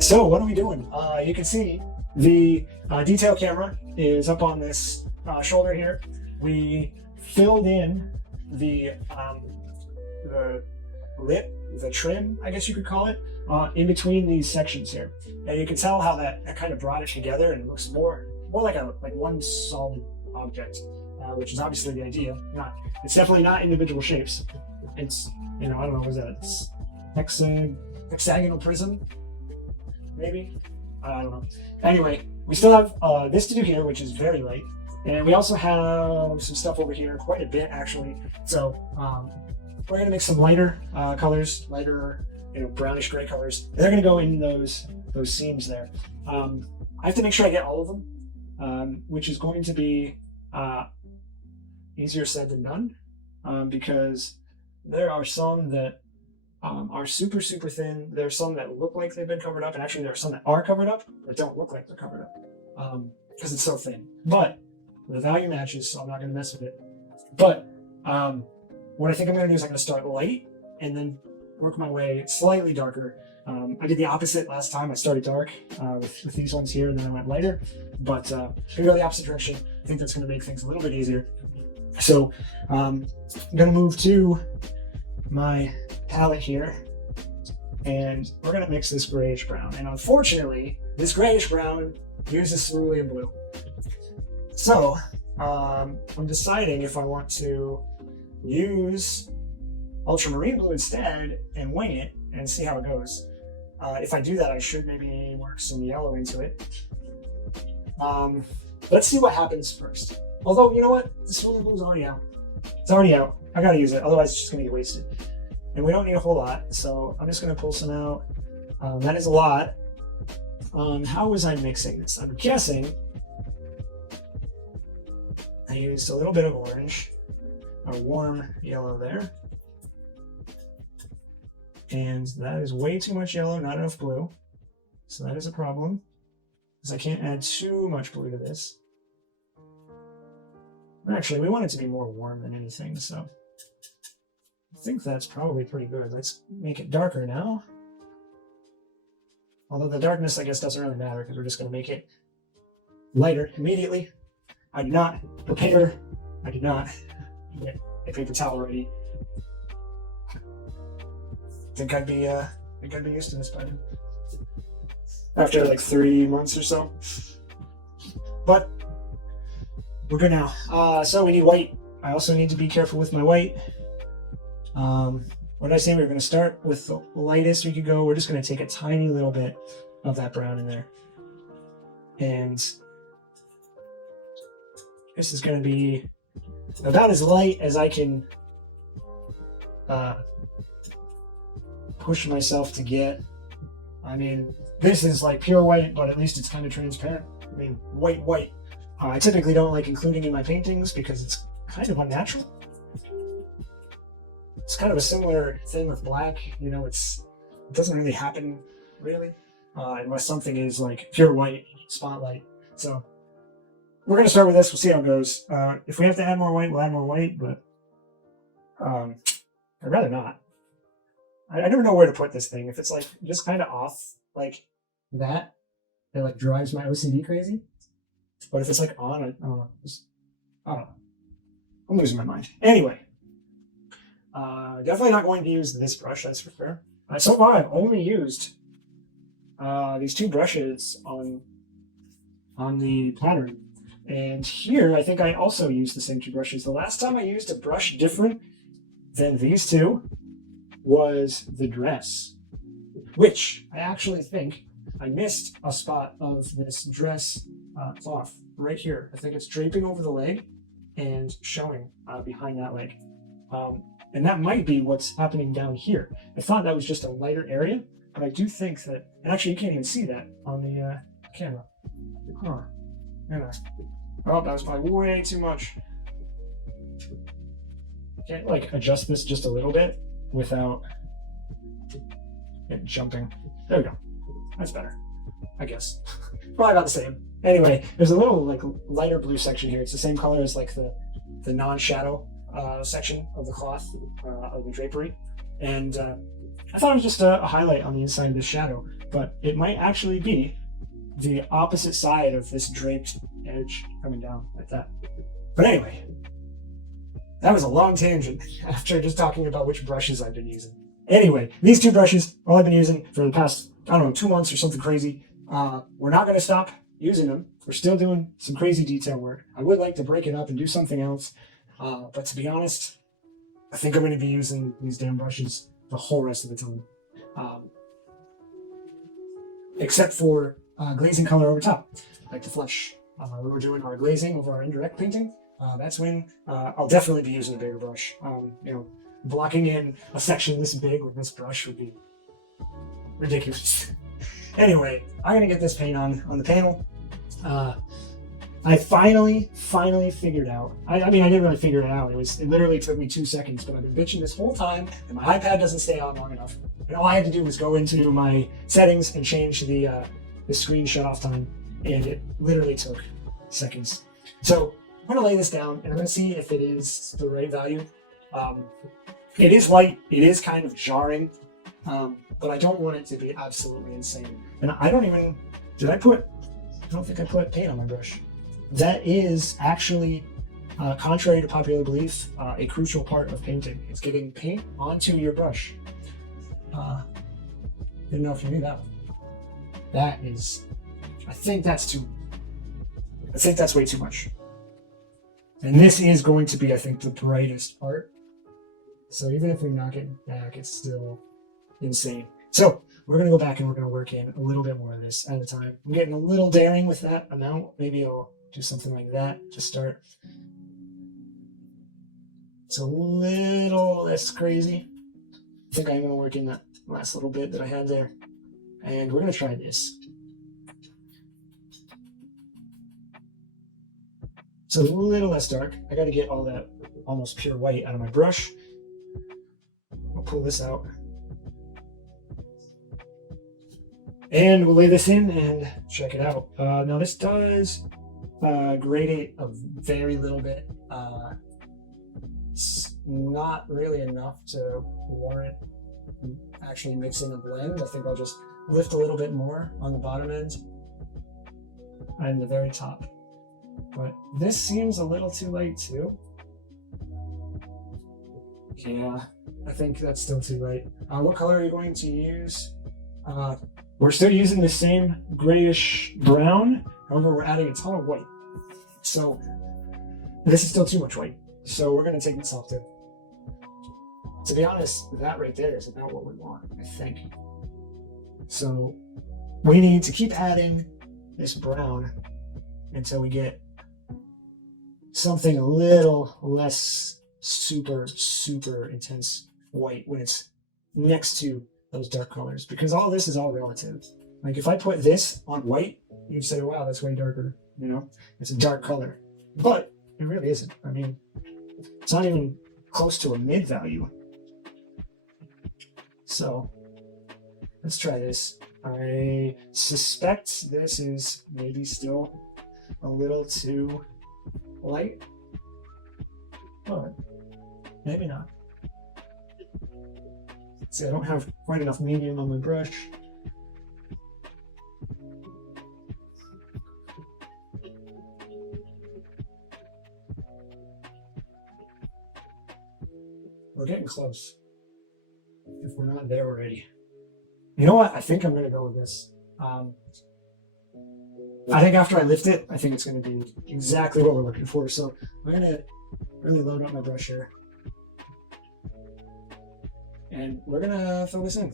So what are we doing? You can see the detail camera is up on this shoulder here. We filled in the lip, the trim, I guess you could call it, in between these sections here. And you can tell how that kind of brought it together, and it looks more like one solid object, which is obviously the idea. It's definitely not individual shapes. It's, I don't know, what is that? It's hexagonal prism, maybe? I don't know. Anyway, we still have this to do here, which is very light. And we also have some stuff over here, quite a bit actually. So we're gonna make some lighter colors, lighter, brownish gray colors. And they're gonna go in those seams there. I have to make sure I get all of them, which is going to be easier said than done, because there are some that are super, super thin. There are some that look like they've been covered up, and actually there are some that are covered up that don't look like they're covered up because it's so thin. But the value matches, so I'm not going to mess with it. But what I think I'm going to do is I'm going to start light and then work my way slightly darker. I did the opposite last time. I started dark with these ones here, and then I went lighter. But I'm going to go the opposite direction. I think that's going to make things a little bit easier. So I'm going to move to my palette here, and we're going to mix this grayish brown. And unfortunately, this grayish brown uses cerulean blue. So I'm deciding if I want to use ultramarine blue instead and wing it and see how it goes. If I do that, I should maybe work some yellow into it. Let's see what happens first. Although, you know what? The cerulean blue is already out. It's already out. I gotta use it, otherwise it's just gonna get wasted. And we don't need a whole lot, so I'm just gonna pull some out. That is a lot. How was I mixing this? I'm guessing I used a little bit of orange, a warm yellow there. And that is way too much yellow, not enough blue. So that is a problem, because I can't add too much blue to this. Actually, we want it to be more warm than anything, so I think that's probably pretty good. Let's make it darker now. Although the darkness, I guess, doesn't really matter, because we're just going to make it lighter immediately. I did not prepare. I did not get a paper towel ready. I think I'd be used to this by then. After like 3 months or so. But we're good now. So we need white. I also need to be careful with my white. What did I say? We were going to start with the lightest we could go. We're just going to take a tiny little bit of that brown in there. And this is going to be about as light as I can push myself to get. I mean, this is like pure white, but at least it's kind of transparent. I mean, white. I typically don't like including in my paintings because it's kind of unnatural. It's kind of a similar thing with black. It doesn't really happen really unless something is like pure white spotlight. So we're gonna start with this. We'll see how it goes. If we have to add more white, we'll add more white, but I'd rather not. I never know where to put this thing. If it's like just kind of off like that, it like drives my OCD crazy. But if it's like on, I don't know. I'm losing my mind. Anyway, definitely not going to use this brush, that's for sure. So far, I've only used these two brushes on the pattern. And here, I think I also used the same two brushes. The last time I used a brush different than these two was the dress, which I actually think I missed a spot of this dress cloth right here. I think it's draping over the leg and showing behind that leg. And that might be what's happening down here. I thought that was just a lighter area, but I do think that, and actually you can't even see that on the camera. Huh. Anyway. Oh, that was probably way too much. Can't like adjust this just a little bit without it jumping. There we go. That's better, I guess. Probably about the same. Anyway, there's a little like lighter blue section here. It's the same color as like the non-shadow section of the cloth of the drapery, and I thought it was just a highlight on the inside of this shadow. but it might actually be the opposite side of this draped edge coming down like that. But anyway, that was a long tangent after just talking about which brushes I've been using. Anyway, these two brushes, all I've been using for the past, I don't know, 2 months or something crazy. We're not going to stop using them. We're still doing some crazy detail work. I would like to break it up and do something else. But to be honest, I think I'm going to be using these damn brushes the whole rest of the time. Except for glazing color over top, like the flesh. We were doing our glazing over our indirect painting. That's when I'll definitely be using a bigger brush. Blocking in a section this big with this brush would be ridiculous. Anyway, I'm gonna get this paint on the panel. I finally figured out. I mean, I didn't really figure it out. It literally took me 2 seconds, but I've been bitching this whole time, and my iPad doesn't stay on long enough. And all I had to do was go into my settings and change the screen shut off time, and it literally took seconds. So I'm gonna lay this down, and I'm gonna see if it is the right value. It is white. It is kind of jarring, but I don't want it to be absolutely insane. And I don't think I put paint on my brush. That is actually, contrary to popular belief, a crucial part of painting. It's getting paint onto your brush. Didn't know if you knew that. That is, I think that's way too much. And this is going to be, I think, the brightest part. So even if we knock it back, it's still insane. So we're going to go back and we're going to work in a little bit more of this at a time. I'm getting a little daring with that amount. Maybe I'll do something like that to start. It's a little less crazy. I think I'm going to work in that last little bit that I had there. And we're going to try this. It's a little less dark. I got to get all that almost pure white out of my brush. I'll pull this out. And we'll lay this in and check it out. Now this does gradate a very little bit. It's not really enough to warrant actually mixing a blend. I think I'll just lift a little bit more on the bottom end and the very top. But this seems a little too light too. Yeah, I think that's still too light. What color are you going to use? We're still using the same grayish brown. However, we're adding a ton of white. So this is still too much white. So we're going to take this off too. To be honest, that right there is about what we want, I think. So we need to keep adding this brown until we get something a little less super intense white when it's next to those dark colors, because all this is all relative. Like if I put this on white, you'd say, wow, that's way darker, you know? It's a dark color. But it really isn't. I mean, it's not even close to a mid value. So let's try this. I suspect this is maybe still a little too light, but maybe not. See, I don't have quite enough medium on my brush. We're getting close. If we're not there already. You know what? I think I'm going to go with this. I think after I lift it, I think it's going to be exactly what we're looking for. So I'm going to really load up my brush here. And we're going to fill this in.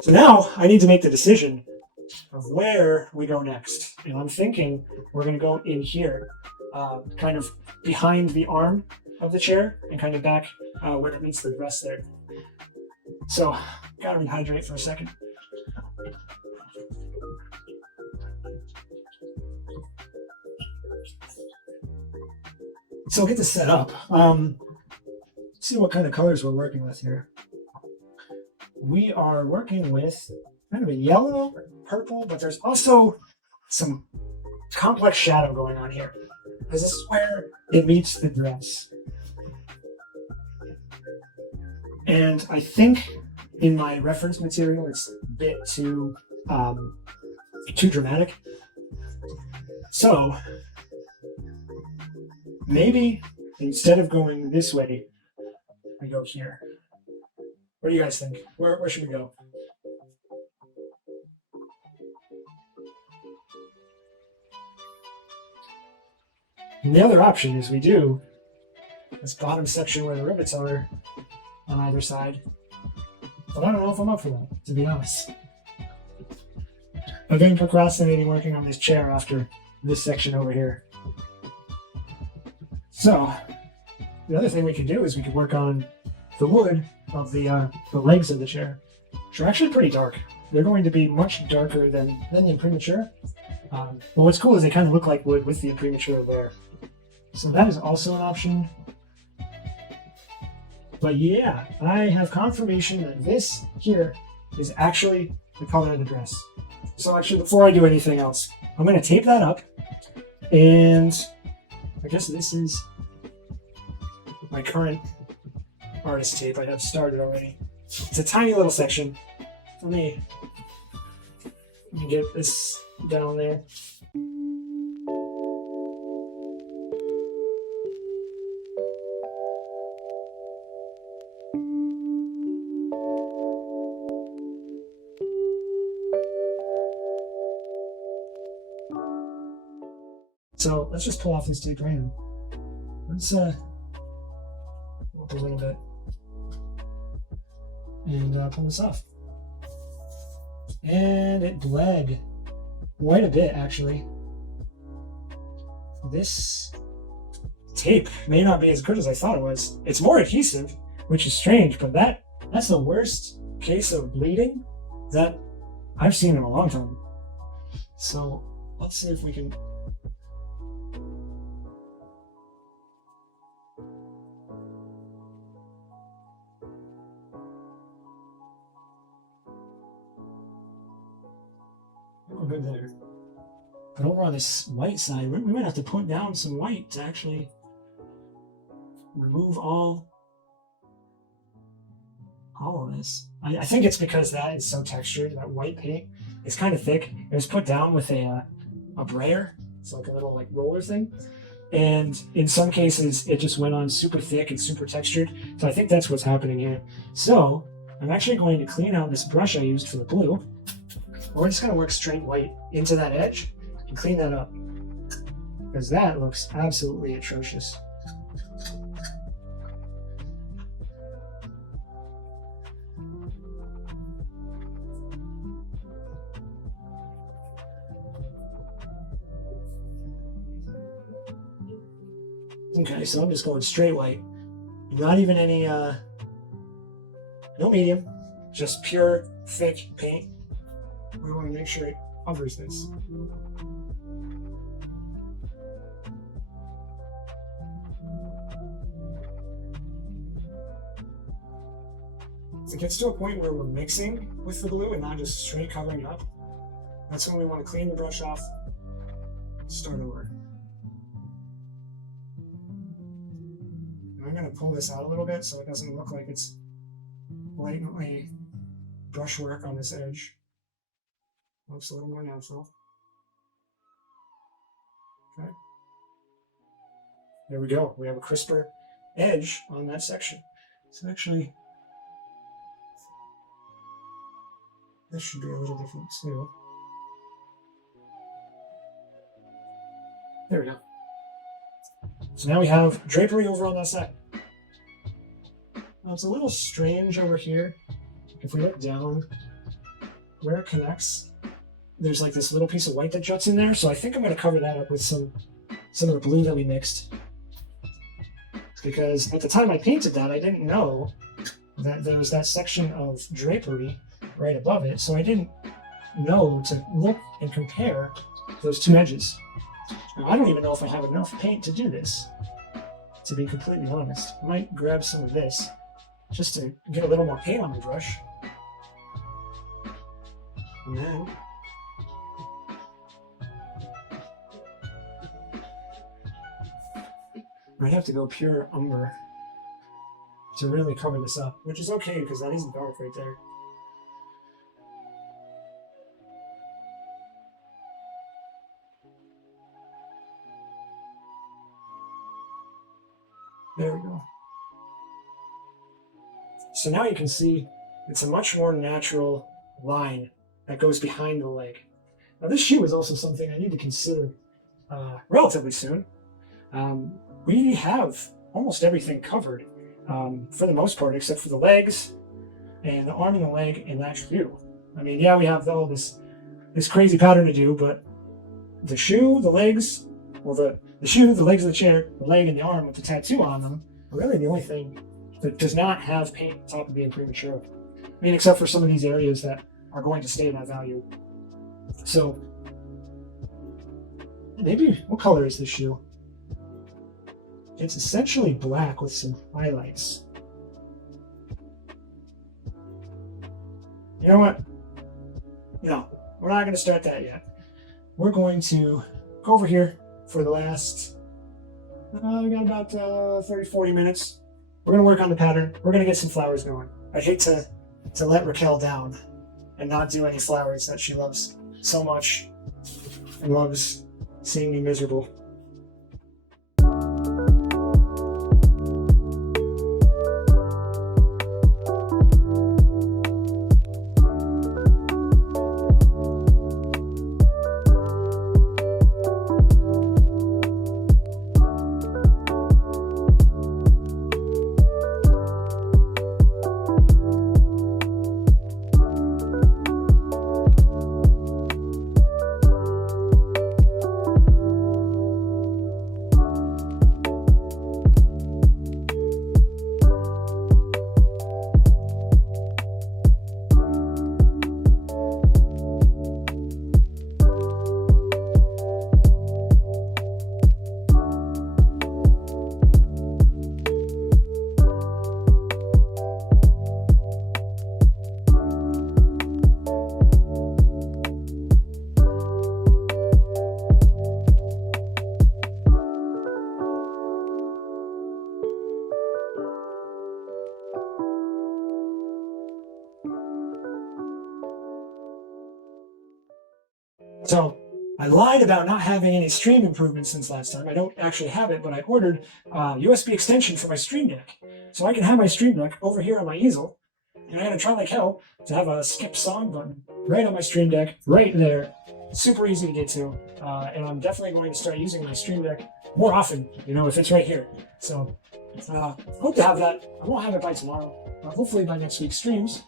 So now I need to make the decision of where we go next. And I'm thinking we're going to go in here, kind of behind the arm of the chair and kind of back where it meets the breast there. So, gotta rehydrate for a second. So we'll get this set up. See what kind of colors we're working with here. We are working with kind of a yellow, purple, but there's also some complex shadow going on here, because this is where it meets the dress. And I think in my reference material it's a bit too dramatic. So maybe instead of going this way, I go here. What do you guys think? Where should we go? And the other option is we do this bottom section where the rivets are on either side. But I don't know if I'm up for that, to be honest. I've been procrastinating working on this chair after this section over here. So, the other thing we could do is we could work on the wood of the legs of the chair, which are actually pretty dark. They're going to be much darker than the imprimatur. But what's cool is they kind of look like wood with the imprimatur there. So that is also an option. But yeah, I have confirmation that this here is actually the color of the dress. So actually, before I do anything else, I'm going to tape that up. And I guess this is my current artist tape I have started already. It's a tiny little section. Let me get this down there. So let's just pull off this tape right now. Let's up a little bit and pull this off. And it bled quite a bit, actually. This tape may not be as good as I thought it was. It's more adhesive, which is strange, but that's the worst case of bleeding that I've seen in a long time. So let's see if we can. Good there. But over on this white side, we might have to put down some white to actually remove all of this. I think it's because that is so textured. That white paint is kind of thick. It was put down with a brayer. It's like a little like roller thing. And in some cases, it just went on super thick and super textured. So I think that's what's happening here. So I'm actually going to clean out this brush I used for the blue. We're just going to work straight white into that edge and clean that up, because that looks absolutely atrocious. Okay, so I'm just going straight white. Not even any, no medium, just pure thick paint. We want to make sure it covers this. If it gets to a point where we're mixing with the blue and not just straight covering up, that's when we want to clean the brush off, start over. And I'm going to pull this out a little bit so it doesn't look like it's blatantly brushwork on this edge. Looks a little more natural. Okay. There we go. We have a crisper edge on that section. So actually, this should be a little different too. There we go. So now we have drapery over on that side. Now it's a little strange over here. If we look down where it connects, there's like this little piece of white that juts in there. So I think I'm going to cover that up with some of the blue that we mixed. Because at the time I painted that, I didn't know that there was that section of drapery right above it. So I didn't know to look and compare those two edges. Now, I don't even know if I have enough paint to do this, to be completely honest. I might grab some of this just to get a little more paint on my brush. And then I'd have to go pure umber to really cover this up, which is okay because that isn't dark right there. There we go. So now you can see it's a much more natural line that goes behind the leg. Now this shoe is also something I need to consider relatively soon. We have almost everything covered for the most part, except for the legs and the arm and the leg in that shoe. I mean, yeah, we have all this crazy pattern to do, but the shoe, the legs, well, the shoe, the legs of the chair, the leg, and the arm with the tattoo on them are really the only thing that does not have paint on top of being premature. I mean, except for some of these areas that are going to stay that value. So, maybe, what color is this shoe? It's essentially black with some highlights. You know what? No, we're not going to start that yet. We're going to go over here for the last, we got about 30-40 minutes. We're going to work on the pattern. We're going to get some flowers going. I'd hate to let Raquel down and not do any flowers that she loves so much and loves seeing me miserable. So I lied about not having any stream improvements since last time. I don't actually have it, but I ordered a USB extension for my Stream Deck. So I can have my Stream Deck over here on my easel. And I'm going to try like hell to have a skip song button right on my Stream Deck, right there. Super easy to get to. And I'm definitely going to start using my Stream Deck more often, you know, if it's right here. So hope to have that. I won't have it by tomorrow, but hopefully by next week's streams.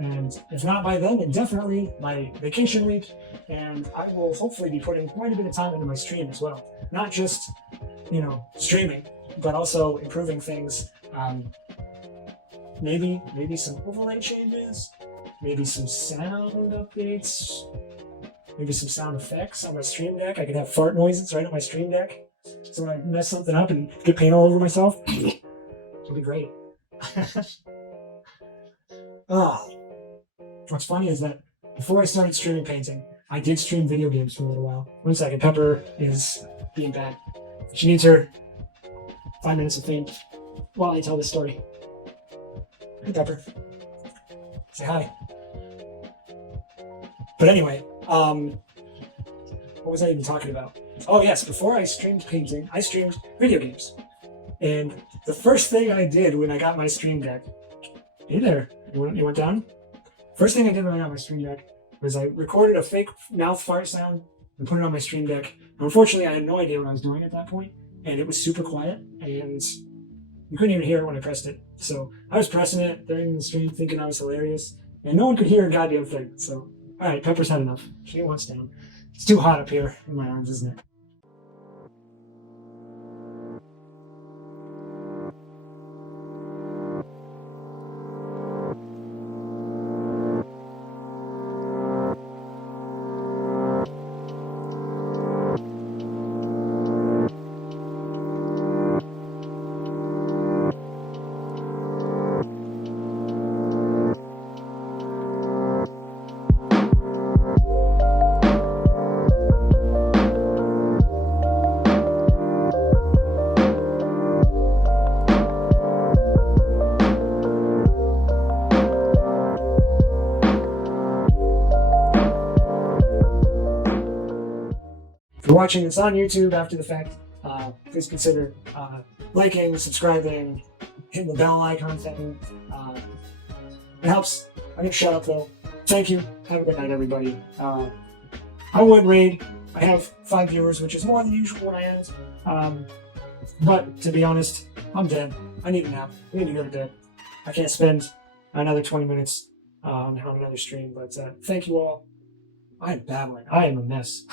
And if not by then definitely my vacation week. And I will hopefully be putting quite a bit of time into my stream as well. Not just, you know, streaming, but also improving things. Maybe some overlay changes, maybe some sound updates, maybe some sound effects on my Stream Deck. I can have fart noises right on my Stream Deck. So when I mess something up and get paint all over myself, it'll be great. What's funny is that before I started streaming painting, I did stream video games for a little while. 1 second, Pepper is being bad. She needs her 5 minutes of fame while I tell this story. Hey, Pepper. Say hi. But anyway, what was I even talking about? Oh yes, before I streamed painting, I streamed video games. And the first thing I did when I got my Stream Deck, hey there, you went down? First thing I did when I got my Stream Deck was I recorded a fake mouth fart sound and put it on my Stream Deck. Unfortunately, I had no idea what I was doing at that point, and it was super quiet, and you couldn't even hear it when I pressed it. So I was pressing it during the stream thinking I was hilarious, and no one could hear a goddamn thing. So All right, Pepper's had enough. She wants down. It's too hot up here in my arms, isn't it? If you're watching this on YouTube after the fact, please consider liking, subscribing, hitting the bell icon thing. It helps. I'm gonna shut up though. Thank you. Have a good night, everybody. I would raid. I have 5 viewers, which is more than usual when I end. But to be honest, I'm dead. I need a nap. I need to go to bed. I can't spend another 20 minutes on another stream. But thank you all. I am babbling. I am a mess.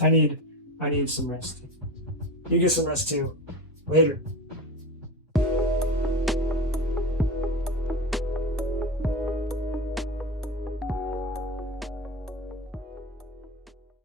I need some rest. You get some rest too. Later.